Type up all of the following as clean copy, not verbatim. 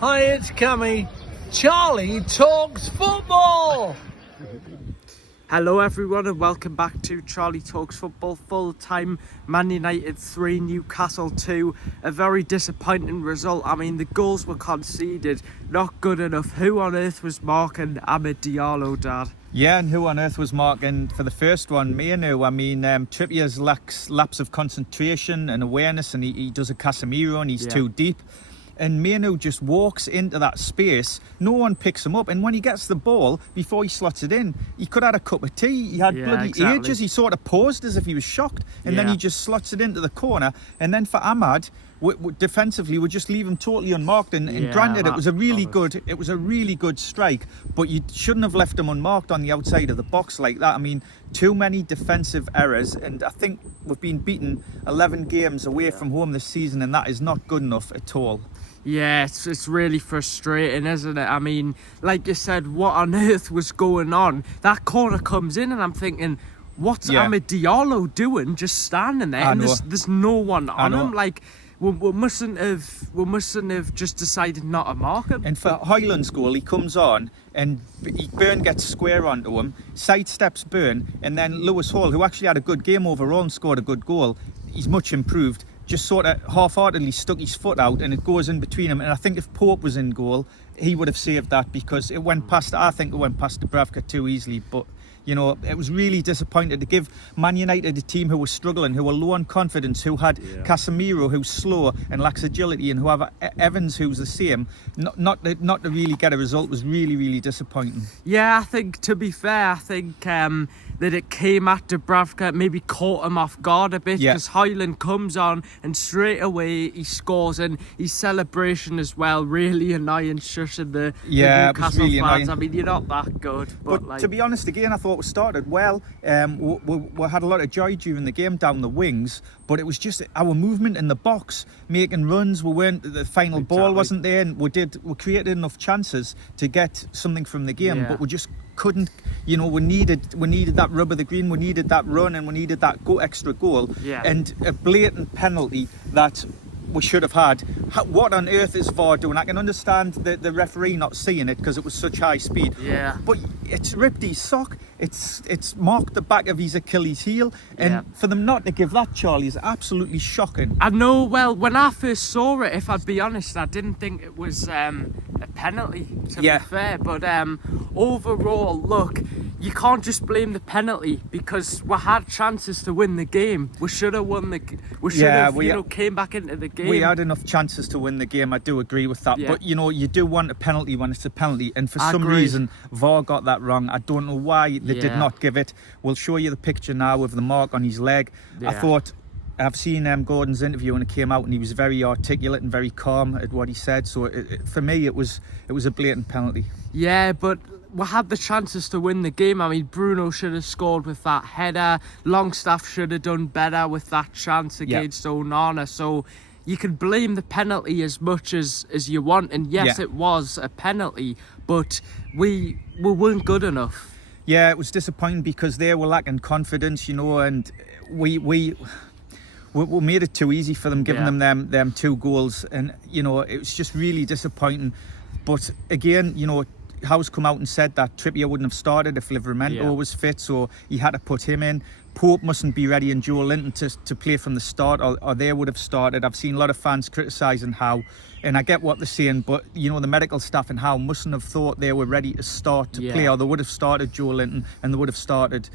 Hi, it's Cammy. Charlie talks football. Hello everyone and welcome back to Charlie Talks Football. Full-time Man United 3, Newcastle 2. A very disappointing result. I mean, the goals were conceded, not good enough. Who on earth was marking Amad Diallo, Dad? Yeah, and who on earth was marking for the first one? Manu. I mean, Trippier's lapse of concentration and awareness, and he does a Casemiro and he's too deep. And Manu just walks into that space. No one picks him up. And when he gets the ball, before he slots it in, he could have had a cup of tea. He had ages. He sort of paused as if he was shocked. And then he just slots it into the corner. And then for Amad, defensively, we just leave him totally unmarked. And granted, it was a really good strike. But you shouldn't have left him unmarked on the outside of the box like that. I mean, too many defensive errors. And I think we've been beaten 11 games away from home this season. And that is not good enough at all. Yeah, it's really frustrating, isn't it? I mean, like you said, what on earth was going on? That corner comes in and I'm thinking, what's Amad Diallo doing just standing there? And there's no one on him. Like, we mustn't have just decided not to mark him. And for Hoyland's goal, he comes on and Byrne gets square onto him, sidesteps Byrne, and then Lewis Hall, who actually had a good game overall and scored a good goal, he's much improved, just sort of half-heartedly stuck his foot out and it goes in between him. And I think if Pope was in goal, he would have saved that because it went past, I think it went past Dubravka too easily. But, you know, it was really disappointing to give Man United a team who was struggling, who were low on confidence, who had Casemiro, who's slow and lacks agility, and who have Evans, who's the same. Not to really get a result was really, really disappointing. Yeah, I think, to be fair, I think that it came at Dubravka, maybe caught him off guard a bit, because Hoyland comes on and straight away he scores, and his celebration as well, really annoying, shushing the Newcastle really fans. annoying. I mean, you're not that good. But like, to be honest, again, I thought we started well. We had a lot of joy during the game down the wings, but it was just our movement in the box, making runs. The final ball wasn't there, and we created enough chances to get something from the game, but we just couldn't. You know, we needed that rub of the green, we needed that run, and we needed that extra goal, and a blatant penalty that we should have had. What on earth is VAR doing? I can understand the referee not seeing it because it was such high speed. But it's ripped his sock. It's marked the back of his Achilles heel, and for them not to give that, Charlie, is absolutely shocking. I know. Well, when I first saw it, if I'd be honest, I didn't think it was a penalty, to be fair. But overall, look, you can't just blame the penalty because we had chances to win the game. We should have won the. We should have, came back into the game. We had enough chances to win the game. I do agree with that. But you know, you do want a penalty when it's a penalty, and for some reason, VAR got that wrong. I don't know why they did not give it. We'll show you the picture now of the mark on his leg. I've seen Gordon's interview and it came out and he was very articulate and very calm at what he said. So for me, it was a blatant penalty. Yeah, but we had the chances to win the game. I mean, Bruno should have scored with that header. Longstaff should have done better with that chance against Onana. So you can blame the penalty as much as you want. And yes, it was a penalty, but we weren't good enough. Yeah, it was disappointing because they were lacking confidence, you know, and we made it too easy for them, giving them 2 goals, and you know, it was just really disappointing. But again, you know, Howe's come out and said that Trippier wouldn't have started if Livramento was fit, so he had to put him in. Pope mustn't be ready and Joe Linton to play from the start, or they would have started. I've seen a lot of fans criticising Howe, and I get what they're saying, but you know, the medical staff in Howe mustn't have thought they were ready to start to play, or they would have started Joe Linton and they would have started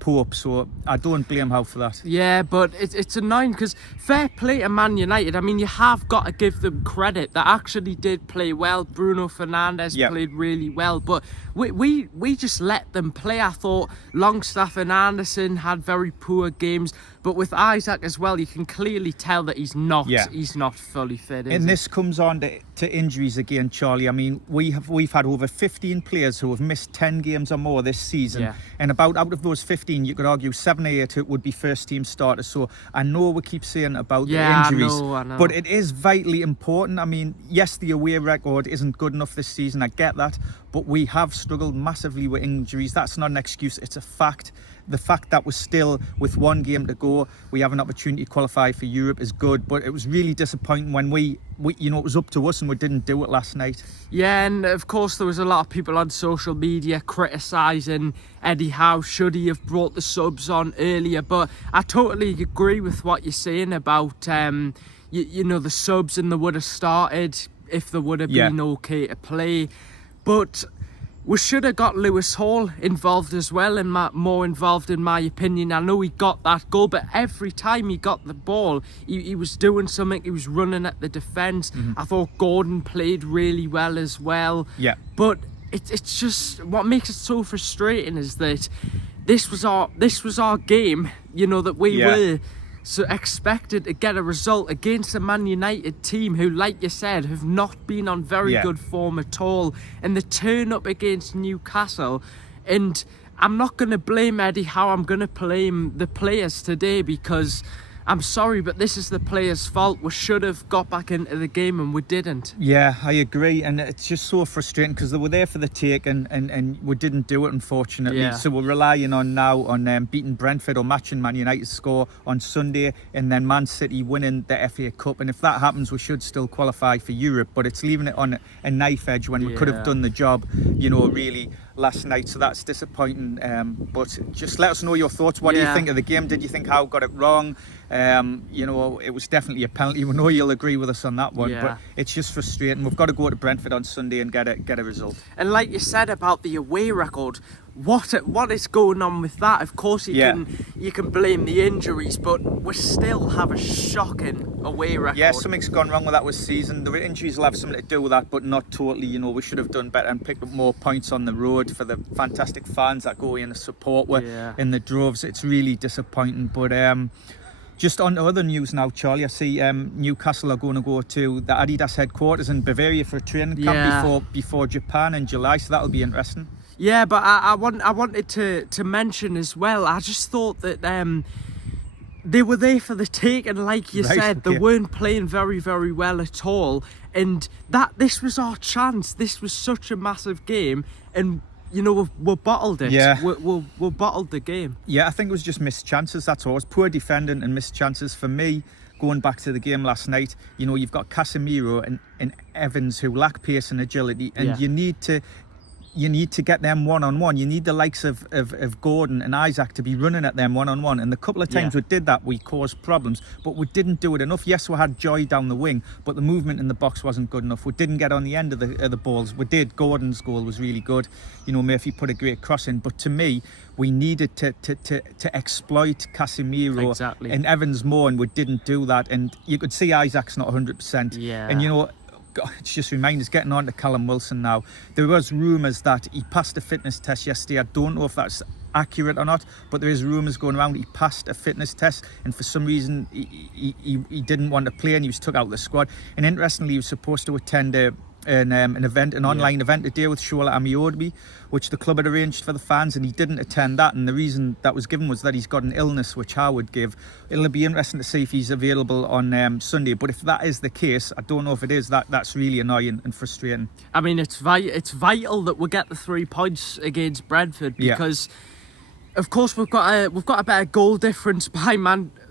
Pope. So I don't blame Howe for that. Yeah, but it's annoying because fair play to Man United. I mean, you have got to give them credit. They actually did play well. Bruno Fernandes played really well, but we just let them play. I thought Longstaff and Anderson had very poor games, but with Isaac as well, you can clearly tell that he's not fully fit. And this comes on to injuries again, Charlie. I mean, we've had over 15 players who have missed 10 games or more this season, and out of those 15, you could argue 7 or 8 would be first team starters. So I know we keep saying about the injuries, I know. But it is vitally important. I mean, yes, the away record isn't good enough this season, I get that, but we have struggled massively with injuries. That's not an excuse, it's a fact. The fact that we're still, with 1 game to go, we have an opportunity to qualify for Europe is good, but it was really disappointing when we you know, it was up to us and we didn't do it last night. Yeah, and of course there was a lot of people on social media criticising Eddie Howe. Should he have brought the subs on earlier? But I totally agree with what you're saying about you know, the subs, and they would have started if there would have been okay to play. But we should have got Lewis Hall involved as well, and more involved in my opinion. I know he got that goal, but every time he got the ball, he was doing something. He was running at the defence. I thought Gordon played really well as well. Yeah. But it's just, what makes it so frustrating is that this was our game, you know, that we were so expected to get a result against a Man United team who, like you said, have not been on very good form at all. And the turn up against Newcastle, and I'm not going to blame Eddie Howe, I'm going to blame the players today, because I'm sorry, but this is the players' fault. We should have got back into the game and we didn't. Yeah, I agree, and it's just so frustrating because they were there for the take and we didn't do it, unfortunately. Yeah. So we're relying on now on beating Brentford or matching Man United's score on Sunday, and then Man City winning the FA Cup. And if that happens, we should still qualify for Europe. But it's leaving it on a knife edge when we could have done the job, you know, really last night. So that's disappointing. But just let us know your thoughts. What do you think of the game? Did you think Howe got it wrong? You know, it was definitely a penalty. We know you'll agree with us on that one, but it's just frustrating. We've got to go to Brentford on Sunday and get a result. And like you said about the away record, what is going on with that? Of course you can blame the injuries, but we still have a shocking away record. Yeah, something's gone wrong with that this season. The injuries will have something to do with that, but not totally. You know, we should have done better and picked up more points on the road for the fantastic fans that go in to support in the droves. It's really disappointing, but just on to other news now, Charlie. I see Newcastle are going to go to the Adidas headquarters in Bavaria for a training camp before Japan in July, so that'll be interesting. Yeah, but I wanted to mention as well, I just thought that they were there for the take, and like you said, they weren't playing very, very well at all. And this was our chance. This was such a massive game, and you know, we bottled it. Yeah. We bottled the game. Yeah, I think it was just missed chances, that's all. It was poor defending and missed chances. For me, going back to the game last night, you know, you've got Casemiro and Evans who lack pace and agility, and you need to get them one-on-one. You need the likes of Gordon and Isaac to be running at them one-on-one. And the couple of times we did that, we caused problems, but we didn't do it enough. Yes, we had Joy down the wing, but the movement in the box wasn't good enough. We didn't get on the end of the balls. We did. Gordon's goal was really good. You know, Murphy put a great cross in, but to me, we needed to exploit Casemiro and Evans more, and we didn't do that. And you could see Isaac's not 100%. Yeah. And you know, God, it's just reminders getting on to Callum Wilson now. There was rumours that he passed a fitness test yesterday. I don't know if that's accurate or not, but there is rumours going around he passed a fitness test, and for some reason he didn't want to play and he was took out of the squad. And interestingly, he was supposed to attend an online event today with Shola Amiobi, which the club had arranged for the fans, and he didn't attend that, and the reason that was given was that he's got an illness, which I would give. It'll be interesting to see if he's available on Sunday, but if that is the case, I don't know if it is, that's really annoying and frustrating. I mean, it's vital that we get the 3 points against Brentford, because of course we've got a better goal difference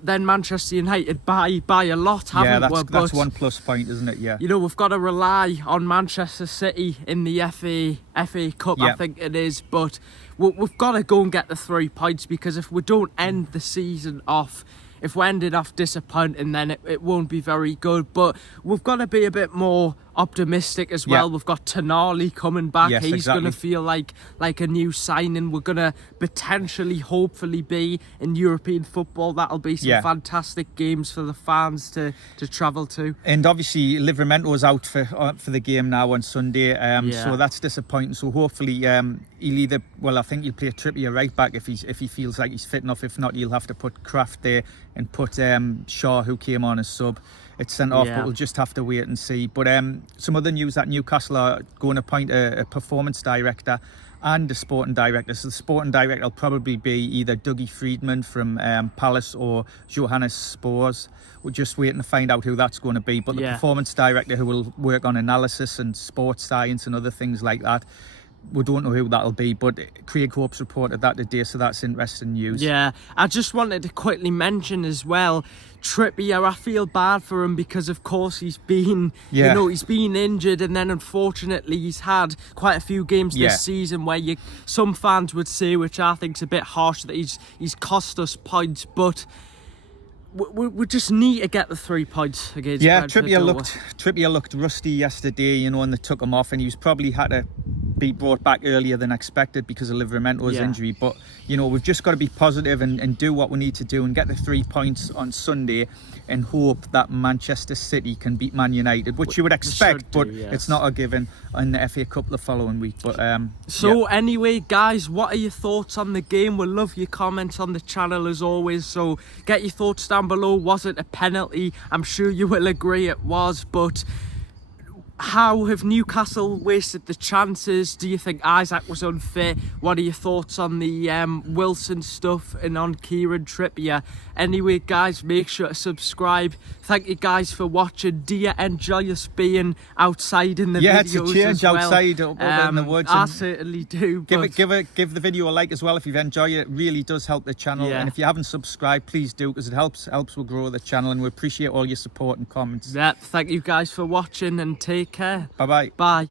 than Manchester United by a lot, haven't we? That's one plus point, isn't it? Yeah. You know, we've got to rely on Manchester City in the FA Cup, I think it is, but we've got to go and get the 3 points, because if we don't end the season off, if we ended off disappointing, then it won't be very good. But we've got to be a bit more optimistic as well. We've got Tonali coming back. Yes, He's going to feel like a new signing. We're going to potentially, hopefully, be in European football. That'll be some fantastic games for the fans to travel to. And obviously, Livramento is out for the game now on Sunday, so that's disappointing. So hopefully, he'll either, I think he'll play Trippier right back if he feels like he's fit enough. If not, he'll have to put Kraft there and put Shaw, who came on as sub. It's sent off, but we'll just have to wait and see. But some other news that Newcastle are going to appoint a performance director and a sporting director. So the sporting director will probably be either Dougie Friedman from Palace or Johannes Spors. We're just waiting to find out who that's going to be. But the performance director, who will work on analysis and sports science and other things like that, we don't know who that'll be, but Craig Hope's reported that today, so that's interesting news. Yeah, I just wanted to quickly mention as well, Trippier, I feel bad for him because of course he's been, Yeah. you know, he's been injured, and then unfortunately he's had quite a few games this season where some fans would say, which I think's a bit harsh, that he's cost us points, but we just need to get the 3 points against Brentford. Trippier looked rusty yesterday, you know, and they took him off, and he was probably had to be brought back earlier than expected because of Livermento's injury. But you know, we've just got to be positive and do what we need to do and get the 3 points on Sunday, and hope that Manchester City can beat Man United, which you would expect, but it's not a given, in the FA Cup the following week. But anyway, guys, what are your thoughts on the game? We'll love your comments on the channel as always, so get your thoughts down below. Was it a penalty? I'm sure you will agree it was, but how have Newcastle wasted the chances? Do you think Isaac was unfit? What are your thoughts on the Wilson stuff and on Kieran Trippier? Anyway, guys, make sure to subscribe. Thank you guys for watching. Do you enjoy us being outside in the videos? It's a change outside over in the woods. I certainly do. Give the video a like as well if you've enjoyed it. It really does help the channel. And if you haven't subscribed, please do, because it helps will grow the channel, and we appreciate all your support and comments. Yeah, thank you guys for watching, and take care. Bye-bye. Bye.